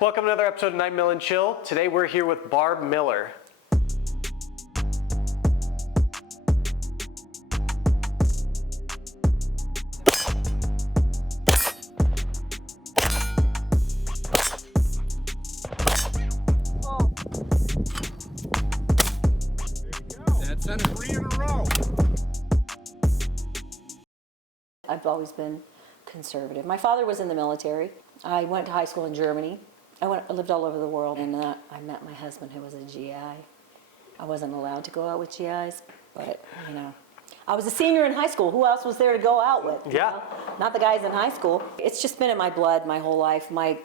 Welcome to another episode of 9 Mill and Chill. Today we're here with Barb Miller. Oh. That's 3 in a row. I've always been conservative. My father was in the military. I went to high school in Germany. I lived all over the world, and I met my husband, who was a GI. I wasn't allowed to go out with GIs, but, you know. I was a senior in high school. Who else was there to go out with? Yeah. Know? Not the guys in high school. It's just been in my blood my whole life. My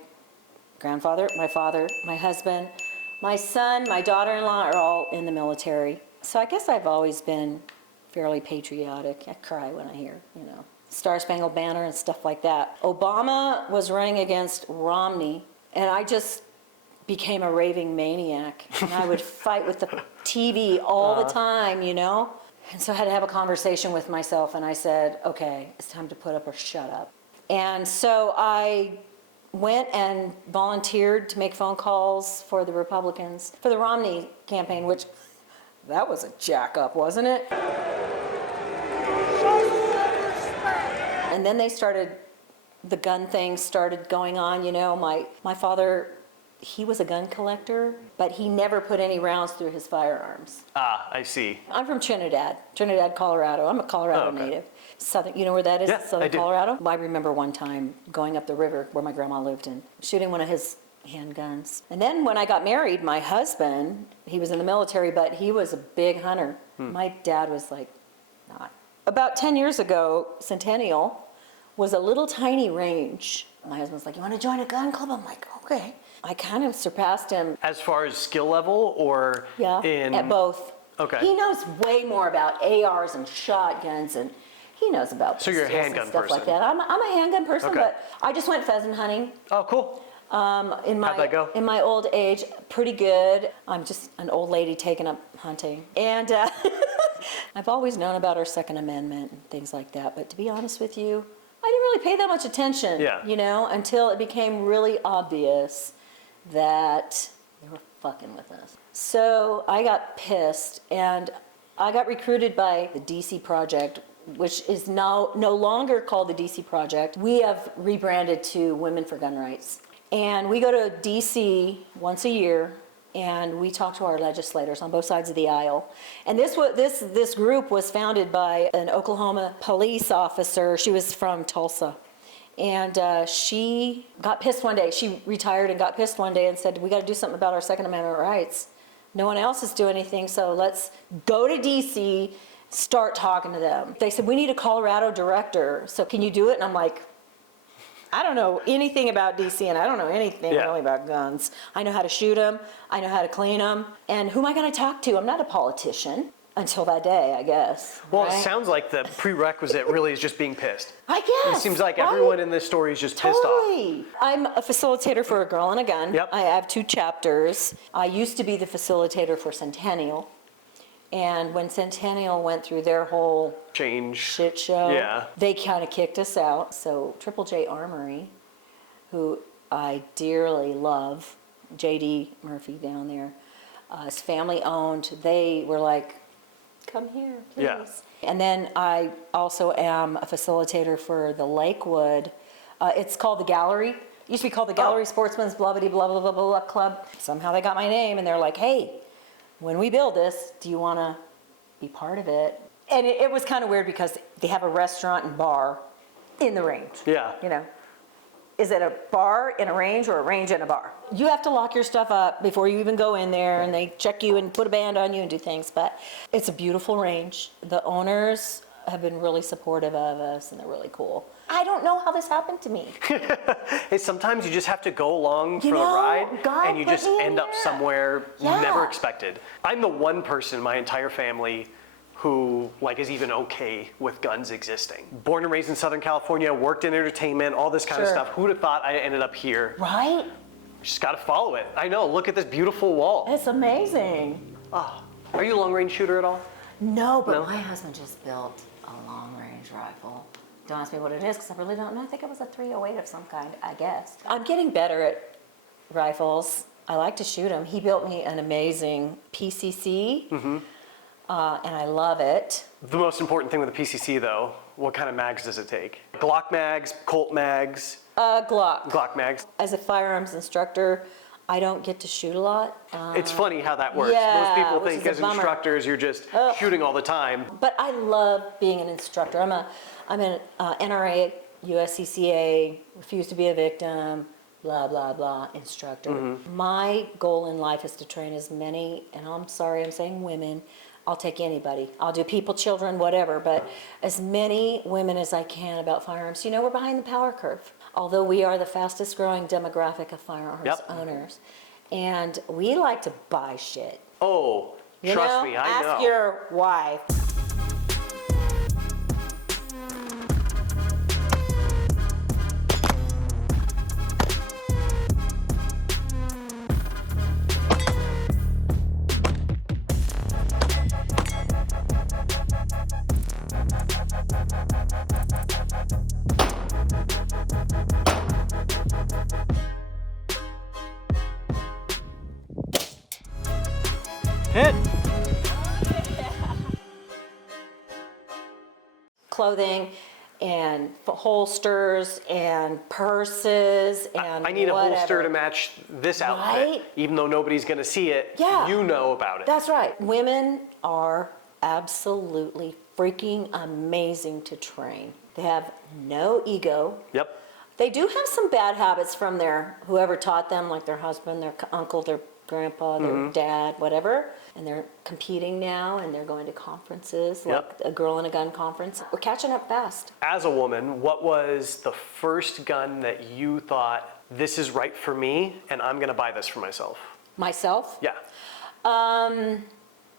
grandfather, my father, my husband, my son, my daughter-in-law are all in the military. So I guess I've always been fairly patriotic. I cry when I hear, Star Spangled Banner and stuff like that. Obama was running against Romney, and I just became a raving maniac. And I would fight with the TV all the time, And so I had to have a conversation with myself, and I said, okay, it's time to put up or shut up. And so I went and volunteered to make phone calls for the Republicans, for the Romney campaign, which, that was a jack-up, wasn't it? And then the gun thing started going on, My father, he was a gun collector, but he never put any rounds through his firearms. Ah, I see. I'm from Trinidad, Colorado. I'm a Colorado native. Southern, you know where that is? Yeah, Southern I do. Colorado? I remember one time going up the river where my grandma lived and shooting one of his handguns. And then when I got married, my husband, he was in the military, but he was a big hunter. My dad was like, not. About 10 years ago, Centennial was a little tiny range. My husband's like, you want to join a gun club? I'm like, okay. I kind of surpassed him. As far as skill level or At both. Okay. He knows way more about ARs and shotguns, and he knows about So you're a pistols handgun and stuff person. like that. I'm a handgun person, Okay. but I just went pheasant hunting. Oh, cool. How'd that go? In my old age, pretty good. I'm just an old lady taking up hunting. And I've always known about our Second Amendment and things like that, but to be honest with you, I didn't really pay that much attention, until it became really obvious that they were fucking with us. So I got pissed, and I got recruited by the DC Project, which is now no longer called the DC Project. We have rebranded to Women for Gun Rights. And we go to DC once a year, and we talk to our legislators on both sides of the aisle. And this group was founded by an Oklahoma police officer. She was from Tulsa. And she got pissed one day. She retired and got pissed one day and said, we got to do something about our Second Amendment rights. No one else is doing anything, so let's go to DC, start talking to them. They said, we need a Colorado director, so can you do it? And I'm like, I don't know anything about DC, and I don't know anything really about guns. I know how to shoot them. I know how to clean them. And who am I going to talk to? I'm not a politician until that day, I guess. Well, right? It sounds like the prerequisite really is just being pissed. I guess. It seems like everyone in this story is just pissed off. Totally. I'm a facilitator for A Girl and a Gun. Yep. I have 2 chapters. I used to be the facilitator for Centennial. And when Centennial went through their whole Change. shit show, Yeah. they kind of kicked us out. So Triple J Armory, who I dearly love, J.D. Murphy down there, is family owned. They were like, come here, please. Yeah. And then I also am a facilitator for the Lakewood. It's called the Gallery. It used to be called the Gallery Sportsman's blah, blah, blah, blah, blah, blah Club. Somehow they got my name, and they're like, hey, when we build this, do you want to be part of it? And it was kind of weird because they have a restaurant and bar in the range. Yeah. Is it a bar in a range or a range in a bar? You have to lock your stuff up before you even go in there, and they check you and put a band on you and do things. But it's a beautiful range. The owners have been really supportive of us, and they're really cool. I don't know how this happened to me. Hey, sometimes you just have to go along for the ride, God and you put just me in end up there. somewhere you Yeah. never expected. I'm the one person in my entire family who is even okay with guns existing. Born and raised in Southern California, worked in entertainment, all this kind of Sure. stuff. Who'd have thought I ended up here? Right? Just gotta follow it. I know, look at this beautiful wall. It's amazing. Are you a long range shooter at all? No, but No? my husband just built a long-range rifle. Don't ask me what it is, because I really don't know. I think it was a 308 of some kind, I guess. I'm getting better at rifles. I like to shoot them. He built me an amazing PCC, and I love it. The most important thing with the PCC, though, what kind of mags does it take? Glock mags, Colt mags, Glock. Glock mags. As a firearms instructor, I don't get to shoot a lot. It's funny how that works. yeah, Most people which think is a as bummer. instructors you're just shooting all the time. But I love being an instructor. I'm an NRA, USCCA, refuse to be a victim, blah, blah, blah, instructor. My goal in life is to train as many, and I'm sorry I'm saying women, I'll take anybody. I'll do people, children, whatever, but as many women as I can about firearms. You know, we're behind the power curve. Although we are the fastest growing demographic of firearms owners. And we like to buy shit. Oh, You trust know? me, I know. Ask your wife. Hit. Clothing and holsters and purses and I need a holster whatever. to match this outfit. Right? Even though nobody's gonna see it, Yeah. you know about it. That's right. Women are absolutely freaking amazing to train. They have no ego. Yep. They do have some bad habits from their whoever taught them, like their husband, their uncle, their grandpa, their dad, whatever. And they're competing now, and they're going to conferences, like Yep. a Girl and a Gun conference. We're catching up fast. As a woman, what was the first gun that you thought, this is right for me, and I'm gonna buy this for myself? Myself? Yeah.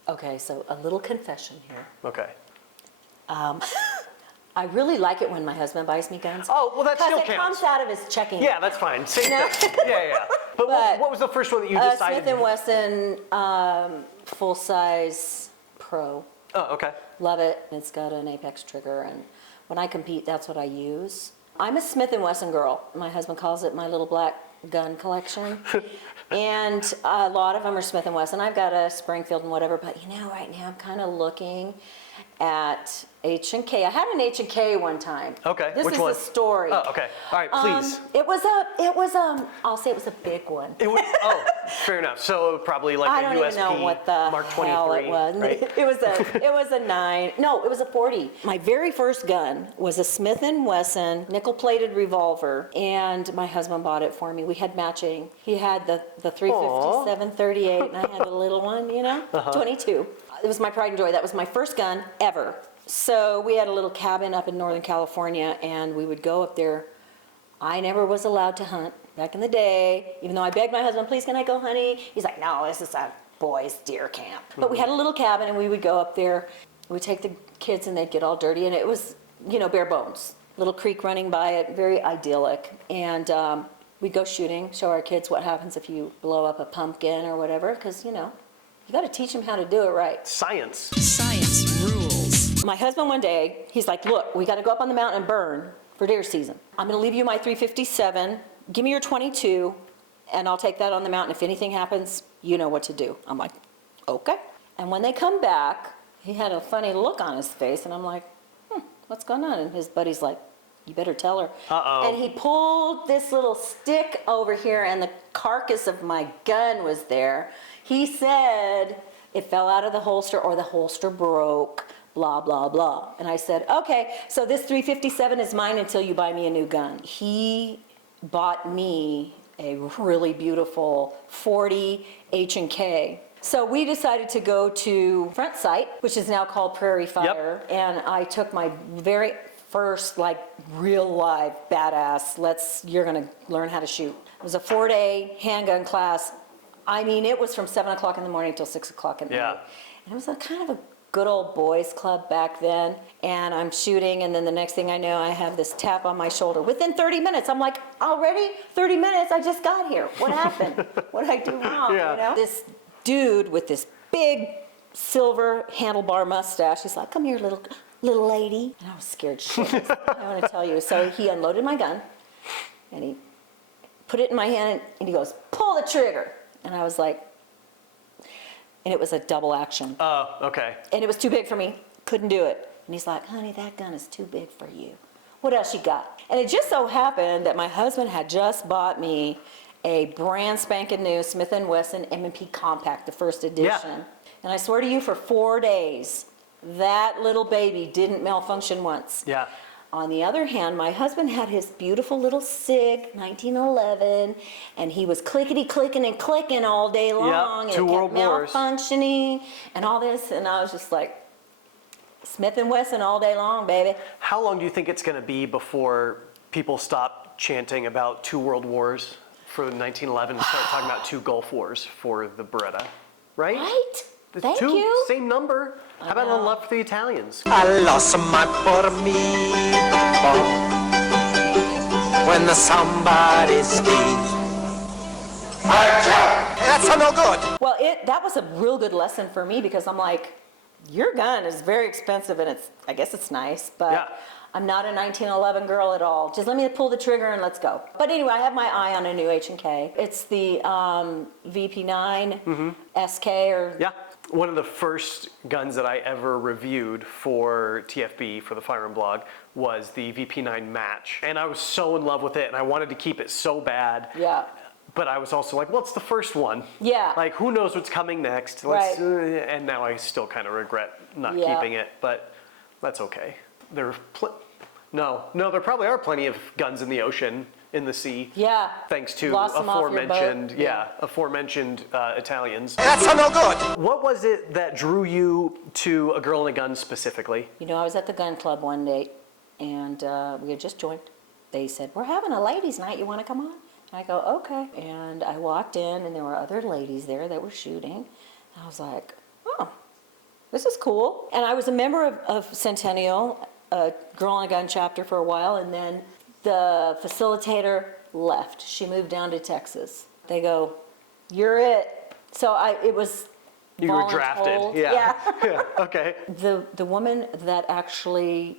Okay, so a little confession here. Okay. I really like it when my husband buys me guns. Oh, well, that still Because it counts. comes out of his checking. Yeah, that's fine. Same No. thing. Yeah. But, But, what was the first one that you decided? Smith & Wesson full-size Pro. Oh, okay. Love it. It's got an Apex trigger, and when I compete, that's what I use. I'm a Smith & Wesson girl. My husband calls it my little black gun collection. And a lot of them are Smith & Wesson. I've got a Springfield and whatever, but you know, right now I'm kind of looking at H&K. I had an H&K one time. Okay. This Which is one? the story. Oh, okay. All right, please. I'll say it was a big one. It was, fair enough. So probably like I a don't USP even know what the Mark hell 23, it was. right? It was a 9. No, it was a 40. My very first gun was a Smith & Wesson nickel-plated revolver, and my husband bought it for me. We had matching. He had the 350 738, and I had a little one, 22. It was my pride and joy. That was my first gun ever. So we had a little cabin up in Northern California, and we would go up there. I never was allowed to hunt back in the day, even though I begged my husband, please, can I go hunting? He's like, no, this is a boys' deer camp. But we had a little cabin, and we would go up there. We'd take the kids, and they'd get all dirty, and it was, bare bones. Little creek running by it, very idyllic. And we'd go shooting, show our kids what happens if you blow up a pumpkin or whatever, because, you got to teach them how to do it right. Science. Science rules. My husband one day, he's like, look, we got to go up on the mountain and burn for deer season. I'm going to leave you my 357. Give me your 22, and I'll take that on the mountain. If anything happens, you know what to do. I'm like, okay. And when they come back, he had a funny look on his face, and I'm like, what's going on? And his buddy's like, you better tell her. Uh-oh. And he pulled this little stick over here, and the carcass of my gun was there. He said it fell out of the holster or the holster broke, blah, blah, blah. And I said, okay, so this 357 is mine until you buy me a new gun. He bought me a really beautiful 40 H&K. So we decided to go to Front Sight, which is now called Prairie Fire, and I took my very first, real live badass, you're gonna learn how to shoot. It was a 4-day handgun class. I mean, it was from 7 o'clock in the morning till 6 o'clock in the night. And it was a kind of a good old boys club back then, and I'm shooting, and then the next thing I know, I have this tap on my shoulder. Within 30 minutes, I'm like, already? 30 minutes? I just got here. What happened? What did I do wrong, This dude with this big silver handlebar mustache, he's like, come here, little lady. And I was scared shitless. I want to tell you. So he unloaded my gun, and he put it in my hand, and he goes, pull the trigger. And I was like, and it was a double action. Oh, okay. And it was too big for me. Couldn't do it. And he's like, honey, that gun is too big for you. What else you got? And it just so happened that my husband had just bought me a brand spanking new Smith & Wesson M&P Compact, the first edition. And I swear to you, for 4 days, that little baby didn't malfunction once. Yeah. On the other hand, my husband had his beautiful little SIG 1911, and he was clickety-clicking and clicking all day long. Two and it world kept wars. malfunctioning and all this, and I was just like, Smith & Wesson all day long, baby. How long do you think it's going to be before people stop chanting about 2 world wars for 1911 and start talking about 2 Gulf Wars for the Beretta? Right? Right? The Thank 2, you. same number. How about a love for the Italians? I lost my dormito when the somebody speaks. That's no good. Well, that was a real good lesson for me because I'm like, your gun is very expensive and I guess it's nice, but Yeah. I'm not a 1911 girl at all. Just let me pull the trigger and let's go. But anyway, I have my eye on a new H&K. It's the VP9 SK or... Yeah. One of the first guns that I ever reviewed for TFB, for the Firearm blog, was the VP9 Match. And I was so in love with it and I wanted to keep it so bad. Yeah. But I was also like, well, it's the first one. Yeah. Like, who knows what's coming next? Right. And now I still kind of regret not Yeah. keeping it, but that's okay. There probably are plenty of guns in the ocean, in the sea. Yeah. Thanks to Lost them off your boat. aforementioned Italians. That's no good. What was it that drew you to A Girl and a Gun specifically? You know, I was at the gun club one day and we had just joined. They said, we're having a ladies' night. You want to come on? I go, okay. And I walked in and there were other ladies there that were shooting. And I was like, oh, this is cool. And I was a member of Centennial, a Girl and a Gun chapter for a while, and then the facilitator left. She moved down to Texas. They go, you're it. So it was You were drafted. voluntold. Yeah. Yeah. Okay. The woman that actually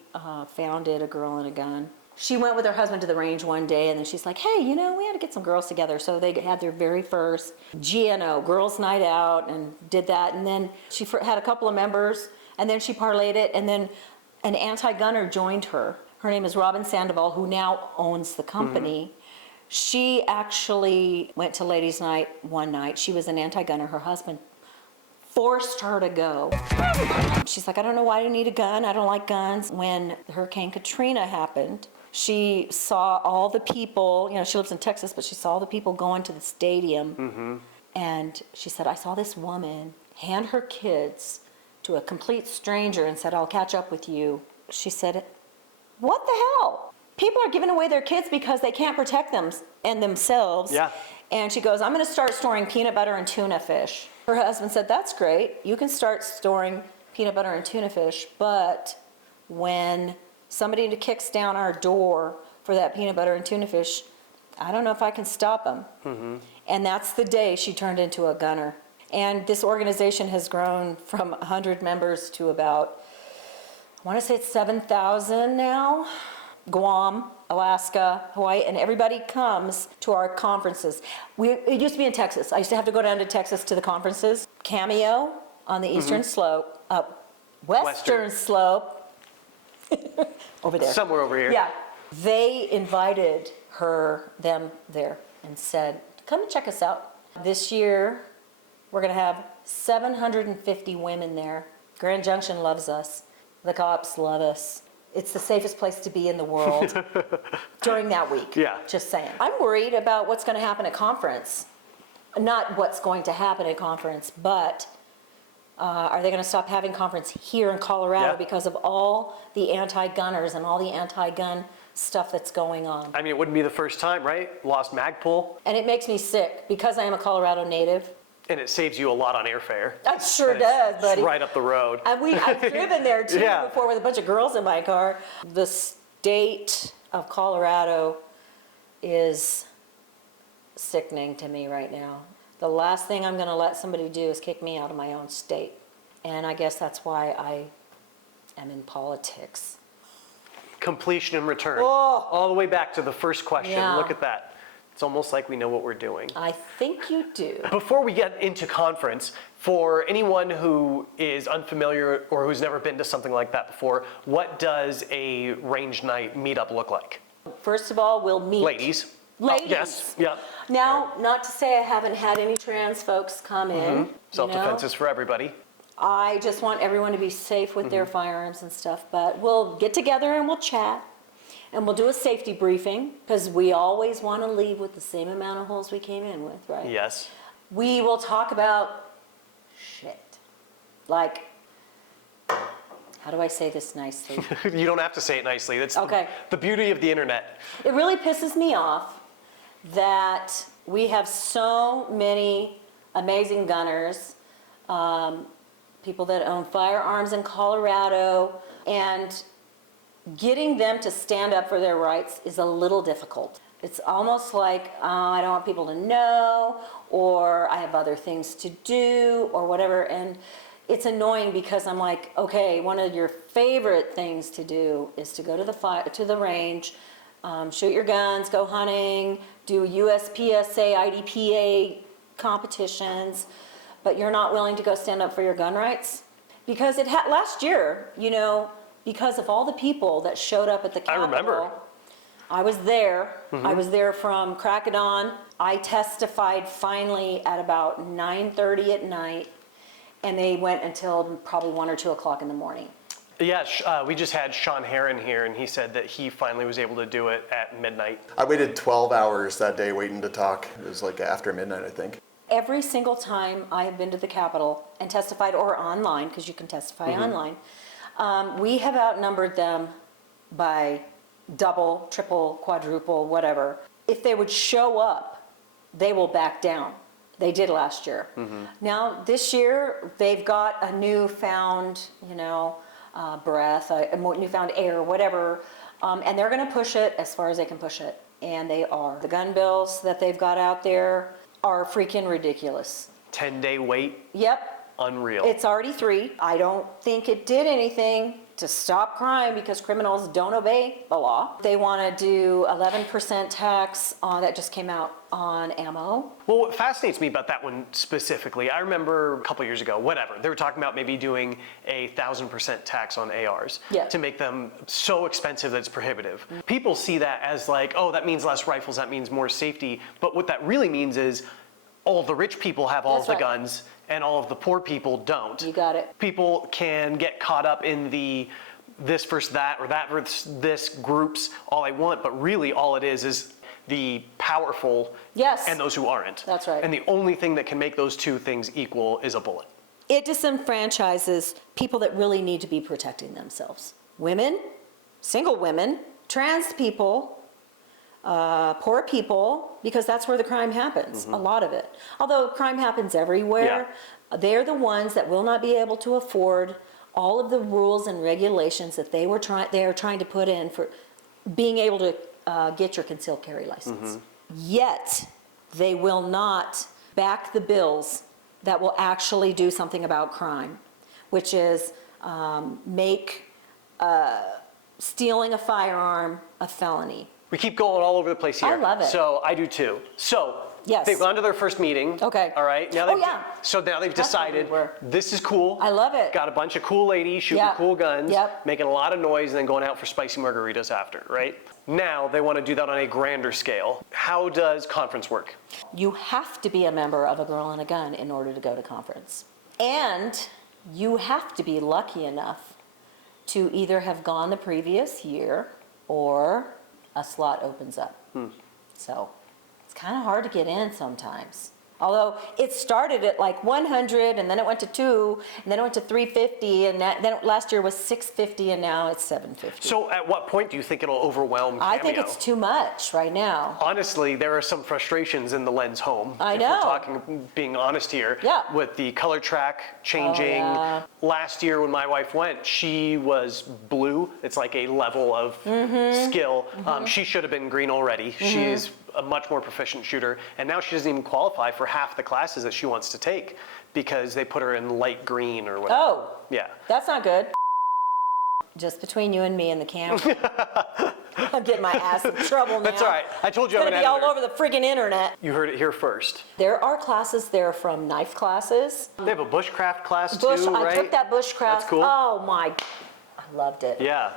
founded A Girl and a Gun, she went with her husband to the range one day and then she's like, hey, we had to get some girls together. So they had their very first GNO, Girls Night Out, and did that. And then she had a couple of members and then she parlayed it and then an anti-gunner joined her. Her name is Robin Sandoval, who now owns the company. She actually went to Ladies' Night one night. She was an anti-gunner. Her husband forced her to go. She's like, I don't know why I need a gun. I don't like guns. When Hurricane Katrina happened, she saw all the people, she lives in Texas, but she saw all the people going to the stadium. And she said, I saw this woman hand her kids to a complete stranger and said, I'll catch up with you. She said, what the hell? People are giving away their kids because they can't protect them and themselves. Yeah. And she goes, I'm going to start storing peanut butter and tuna fish. Her husband said, that's great. You can start storing peanut butter and tuna fish, but when somebody kicks down our door for that peanut butter and tuna fish, I don't know if I can stop them. And that's the day she turned into a gunner. And this organization has grown from 100 members to about, I want to say it's 7,000 now. Guam, Alaska, Hawaii, and everybody comes to our conferences. It used to be in Texas. I used to have to go down to Texas to the conferences. Cameo on the eastern slope, western slope, over there. Somewhere over here. Yeah. They invited them there and said, come and check us out. This year, we're going to have 750 women there. Grand Junction loves us. The cops love us. It's the safest place to be in the world during that week. Yeah. Just saying. I'm worried about what's going to happen at conference. Not what's going to happen at conference, but are they going to stop having conference here in Colorado Yeah. because of all the anti-gunners and all the anti-gun stuff that's going on? I mean, it wouldn't be the first time, right? Lost Magpul, And it makes me sick because I am a Colorado native. and it saves you a lot on airfare. It sure And it's does, buddy. right up the road. I've driven there too Yeah. before with a bunch of girls in my car. The state of Colorado is sickening to me right now. The last thing I'm going to let somebody do is kick me out of my own state. And I guess that's why I am in politics. Completion and return. Oh. All the way back to the first question. Yeah. Look at that. It's almost like we know what we're doing. I think you do. Before we get into conference, for anyone who is unfamiliar or who's never been to something like that before, what does a range night meetup look like? First of all, we'll meet. Ladies. Ladies. Oh, yes, yeah. Now, not to say I haven't had any trans folks come in. Self-defense is for everybody. I just want everyone to be safe with their firearms and stuff, but we'll get together and we'll chat. And we'll do a safety briefing, because we always want to leave with the same amount of holes we came in with, right? Yes. We will talk about shit. Like, how do I say this nicely? You don't have to say it nicely. That's Okay. the beauty of the internet. It really pisses me off that we have so many amazing gunners, people that own firearms in Colorado, and getting them to stand up for their rights is a little difficult. It's almost like, I don't want people to know, or I have other things to do, or whatever. And it's annoying because I'm like, okay, one of your favorite things to do is to go to the range, shoot your guns, go hunting, do USPSA, IDPA competitions, but you're not willing to go stand up for your gun rights? Because last year, because of all the people that showed up at the Capitol. I remember. I was there. I was there from crack of dawn. I testified finally at about 9:30 at night, and they went until probably 1 or 2 o'clock in the morning. Yeah, we just had Sean Heron here, and he said that he finally was able to do it at midnight. I waited 12 hours that day waiting to talk. It was like after midnight, I think. Every single time I have been to the Capitol and testified, or online, because you can testify online, we have outnumbered them by double, triple, quadruple, whatever. If they would show up, they will back down. They did last year. Now, this year, they've got a newfound, breath, a newfound air, whatever, and they're going to push it as far as they can push it, and they are. The gun bills that they've got out there are freaking ridiculous. 10-day wait, Yep. unreal. It's already 3. I don't think it did anything to stop crime because criminals don't obey the law. They want to do 11% tax that just came out on ammo. Well, what fascinates me about that one specifically, I remember a couple years ago, they were talking about maybe doing a 1,000% tax on ARs to make them so expensive that it's prohibitive. People see that as like, oh, that means less rifles, that means more safety. But what that really means is all the rich people have all of the guns, and all of the poor people don't. You got it. People can get caught up in the this versus that, or that versus this groups all I want, but really all it is the powerful and those who aren't. That's right. And the only thing that can make those two things equal is a bullet. It disenfranchises people that really need to be protecting themselves. Women, single women, trans people, poor people, because that's where the crime happens, a lot of it. Although crime happens everywhere, they're the ones that will not be able to afford all of the rules and regulations that they are trying to put in for being able to get your concealed carry license. Yet, they will not back the bills that will actually do something about crime, which is make stealing a firearm a felony. We keep going all over the place here. I love it. So I do too. So they've gone to their first meeting. Okay. All right. Now So now they've decided this is cool. I love it. Got a bunch of cool ladies shooting cool guns, making a lot of noise, and then going out for spicy margaritas after, right? Now they want to do that on a grander scale. How does conference work? You have to be a member of a Girl and a Gun in order to go to conference. And you have to be lucky enough to either have gone the previous year or a slot opens up. So it's kind of hard to get in sometimes. Although it started at like 100, and then it went to 2, and then it went to 350, and then last year was 650, and now it's 750. So at what point do you think it'll overwhelm Cameo? I think it's too much right now. Honestly, there are some frustrations in the Lens home. I if know. We're being honest here. Yeah. With the color track changing. Oh, yeah. Last year when my wife went, she was blue. It's like a level of skill. She should have been green already. She is a much more proficient shooter, and now she doesn't even qualify for half the classes that she wants to take because they put her in light green or whatever. Oh, yeah. that's not good. Just between you and me and the camera. I'm getting my ass in trouble now. That's all right. I told you It's I'm an gonna be all editor. over the friggin' internet. You heard it here first. There are classes there from knife classes. They have a bushcraft class too, right? I took that bushcraft. That's cool. Oh my, I loved it. Yeah.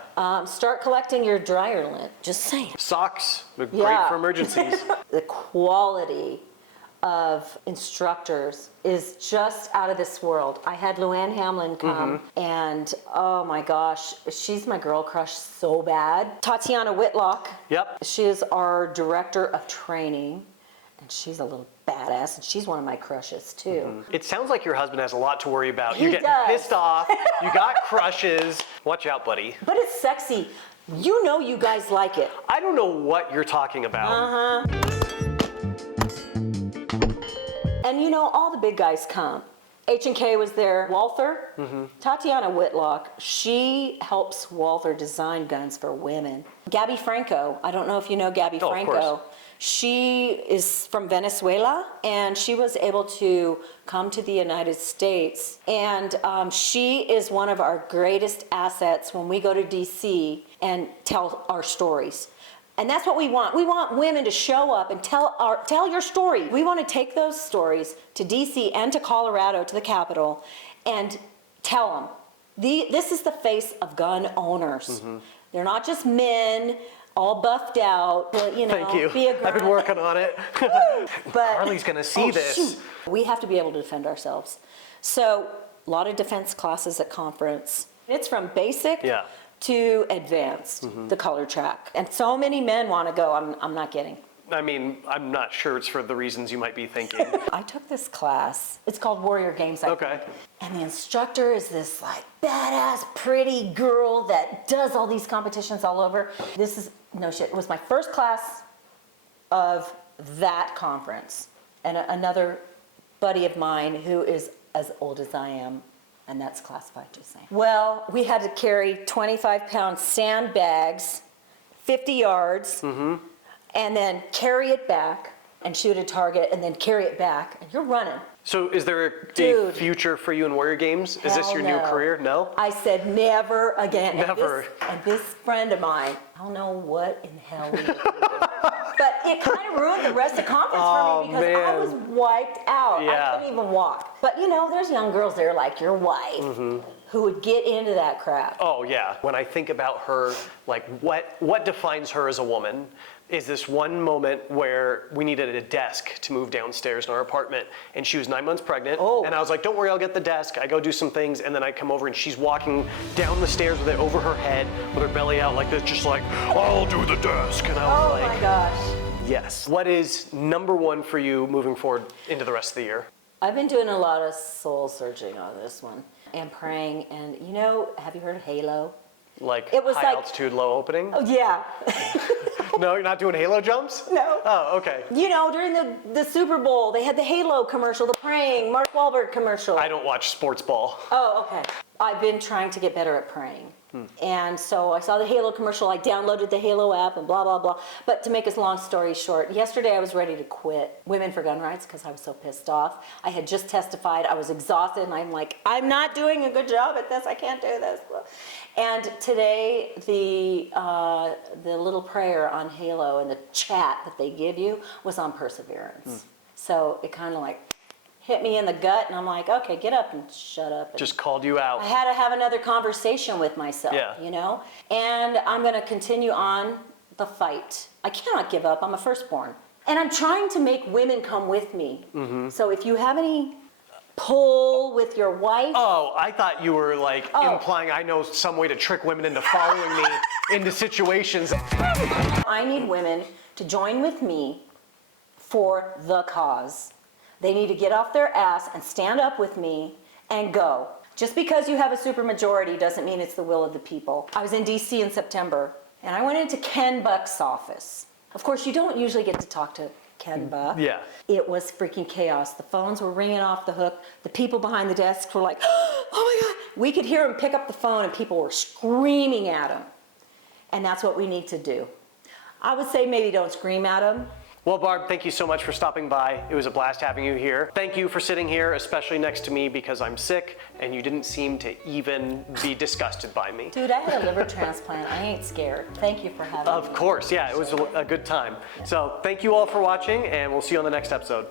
Start collecting your dryer lint. Just saying. Socks, they're great Yeah. for emergencies. The quality of instructors is just out of this world. I had Luann Hamlin come, and oh my gosh, she's my girl crush so bad. Tatiana Whitlock. Yep. She is our director of training, and she's a little badass, and she's one of my crushes too. It sounds like your husband has a lot to worry about. He You're getting does. pissed off. You got crushes. Watch out, buddy. But it's sexy. You know you guys like it. I don't know what you're talking about. And you know, all the big guys come. H&K was there. Walther, Tatiana Whitlock, she helps Walther design guns for women. Gabby Franco, I don't know if you know Gabby Oh, of Franco. course. She is from Venezuela, and she was able to come to the United States. And she is one of our greatest assets when we go to DC and tell our stories. And that's what we want. We want women to show up and tell your story. We want to take those stories to DC and to Colorado, to the Capitol, and tell them. This is the face of gun owners. They're not just men, all buffed out, but, you know, Thank you. be a I've been working on it. but Carly's gonna see this. shoot. We have to be able to defend ourselves. So, a lot of defense classes at conference. It's from basic Yeah. to advanced, the color track. And so many men want to go. I'm not kidding. I mean, I'm not sure it's for the reasons you might be thinking. I took this class. It's called Warrior Games, I Okay. think. And the instructor is this like badass, pretty girl that does all these competitions all over. This is, no shit, it was my first class of that conference. And another buddy of mine who is as old as I am, and that's classified, just saying. Well, we had to carry 25-pound sandbags, 50 yards, and then carry it back and shoot a target and then carry it back, and you're running. So is there a Dude. future for you in Warrior Games? Is this Hell your new no. career? No? I said never again. Never. And this friend of mine, I don't know what in hell we were thinking. But it kind of ruined the rest of the conference for me because I man. was wiped out. Yeah. I couldn't even walk. But you know, there's young girls there like your wife who would get into that crap. Oh yeah. When I think about her, like what defines her as a woman is this one moment where we needed a desk to move downstairs in our apartment, and she was 9 months pregnant. Oh. And I was like, don't worry, I'll get the desk. I go do some things, and then I come over and she's walking down the stairs with it over her head with her belly out like this, just like, I'll do the desk. And I was Oh like, my gosh. yes. What is number one for you moving forward into the rest of the year? I've been doing a lot of soul searching on this one and praying, and you know, have you heard of Halo? Like It was high like- altitude, low opening? Oh yeah. No, you're not doing Halo jumps? No. Oh, okay. You know, during the Super Bowl, they had the Halo commercial, the praying, Mark Wahlberg commercial. I don't watch sports ball. Oh, okay. I've been trying to get better at praying. And so I saw the Halo commercial, I downloaded the Halo app and blah, blah, blah. But to make a long story short, yesterday I was ready to quit Women for Gun Rights because I was so pissed off. I had just testified, I was exhausted, and I'm like, I'm not doing a good job at this, I can't do this. And today, the little prayer on Halo and the chat that they give you was on perseverance. So it kind of like hit me in the gut, and I'm like, okay, get up and shut up. Just called you out. I had to have another conversation with myself, Yeah. you know? And I'm going to continue on the fight. I cannot give up. I'm a firstborn. And I'm trying to make women come with me. So if you have any pull with your wife, Oh, I thought you were like Oh. implying I know some way to trick women into following me into situations. I need women to join with me for the cause. They need to get off their ass and stand up with me and go. Just because you have a supermajority doesn't mean it's the will of the people. I was in DC in September, and I went into Ken Buck's office. Of course, you don't usually get to talk to Ken Buck. Yeah. It was freaking chaos. The phones were ringing off the hook. The people behind the desks were like, oh my God. We could hear him pick up the phone, and people were screaming at him. And that's what we need to do. I would say maybe don't scream at him. Well, Barb, thank you so much for stopping by. It was a blast having you here. Thank you for sitting here, especially next to me because I'm sick and you didn't seem to even be disgusted by me. Dude, I had a liver transplant. I ain't scared. Thank you for having me. Of course, yeah, it was a good time. So thank you all for watching and we'll see you on the next episode.